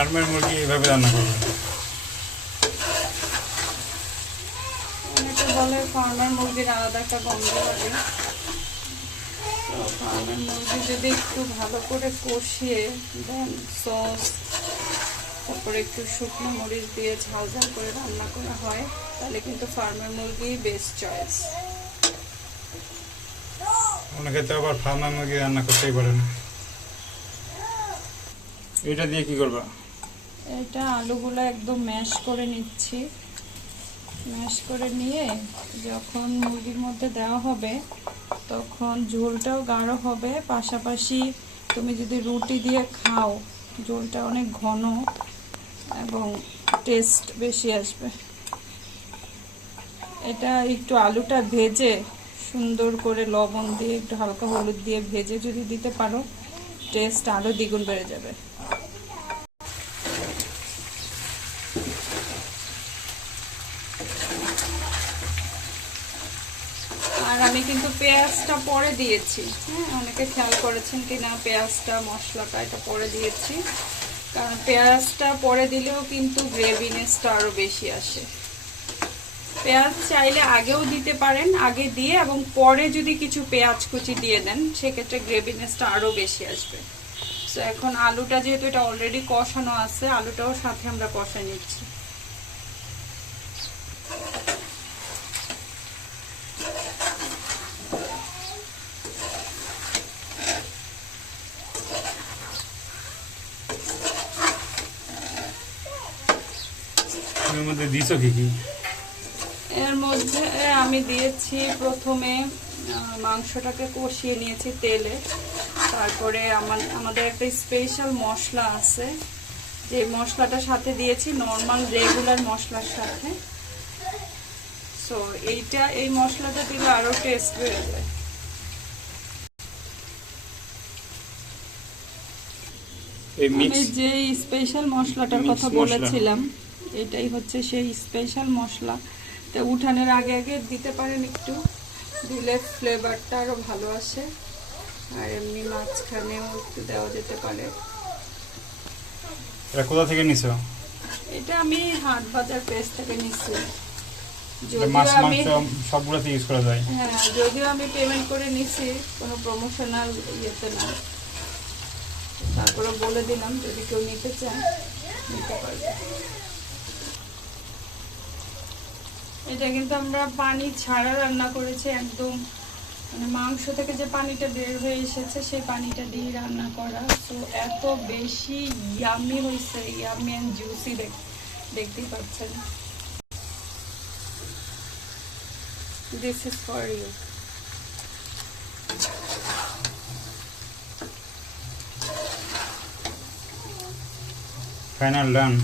ফার্মের মুরগি এভাবে রান্না করবেন? অনেকে বলে ফার্মের মুরগির আলাদা একটা গন্ধ লাগে। তো ফার্মের মুরগি যদি একটু ভালো করে কষিয়ে দেন, সস তারপরে একটু শুকনো মরিচ দিয়ে ঝাল ঝাল করে রান্না করা হয়, তাহলে কিন্তু ফার্মের মুরগি বেস্ট চয়েস। অনেকে তো আবার ফার্মের মুরগি রান্না করতেই পারে না। এটা দিয়ে কি করবা? এটা আলুগুলো একদম ম্যাশ করে নিচ্ছি। ম্যাশ করে নিয়ে যখন মুরগির মধ্যে দেওয়া হবে তখন ঝোলটাও গাঢ় হবে, পাশাপাশি তুমি যদি রুটি দিয়ে খাও ঝোলটা অনেক ঘন এবং টেস্ট বেশি আসবে। এটা একটু আলুটা ভেজে সুন্দর করে লবণ দিয়ে একটু হালকা হলুদ দিয়ে ভেজে যদি দিতে পারো, টেস্ট আরও দ্বিগুণ বেড়ে যাবে। আর আমি কিন্তু পেঁয়াজটা পরে দিয়েছি, হ্যাঁ, অনেকে খেয়াল করেছেন কি না, পেঁয়াজটা মশলাটা এটা পরে দিয়েছি, কারণ পেঁয়াজটা পরে দিলেও কিন্তু গ্রেভিনেসটা আরও বেশি আসে। পেঁয়াজ চাইলে আগেও দিতে পারেন, আগে দিয়ে এবং পরে যদি কিছু পেঁয়াজ কুচি দিয়ে দেন সেক্ষেত্রে গ্রেভিনেসটা আরও বেশি আসবে। তো এখন আলুটা যেহেতু এটা অলরেডি কষানো আছে, আলুটাও সাথে আমরা কষা নিচ্ছি। এর মধ্যে দিছো কি কি? এর মধ্যে আমি দিয়েছি প্রথমে মাংসটাকে কষিয়ে নিয়েছি তেলে, তারপরে আমাদের একটা স্পেশাল মশলা আছে, যে মশলাটার সাথে দিয়েছি নর্মাল রেগুলার মশলার সাথে। সো এই মশলাটা দিলে আরো টেস্ট বেড়ে যায়। আমি যে স্পেশাল মশলাটার কথা বলেছিলাম এটাই হচ্ছে সেই স্পেশাল মশলা। তো উঠানের আগে আগে দিতে পারেন, একটু দিলে ফ্লেভারটা আরো ভালো আসে, আর এমনি মাঝখানেও একটু দেওয়া যেতে পারে। এটা কোথা থেকে নিছো? এটা আমি হাট বাজার পেজ থেকে নিচ্ছি। সবগুলোতে ইউজ করা যায়। হ্যাঁ, যদিও আমি পেমেন্ট করে নিছি, কোনো প্রমোশনাল ইয়েতে না, তারপরে বলে দিলাম যদি কেউ নিতে চায় নিতে পারবে। এটা কিন্তু আমরা পানি ছাড়া রান্না করেছি, একদম মানে মাংস থেকে যে পানিটা বের হয়ে এসেছে সেই পানিটা দিয়ে রান্না করা। তো এত বেশি ইয়ামি হয়েছে, ইয়ামি এন্ড জুসি, দেখতেই পাচ্ছেন। This is for you. Final done.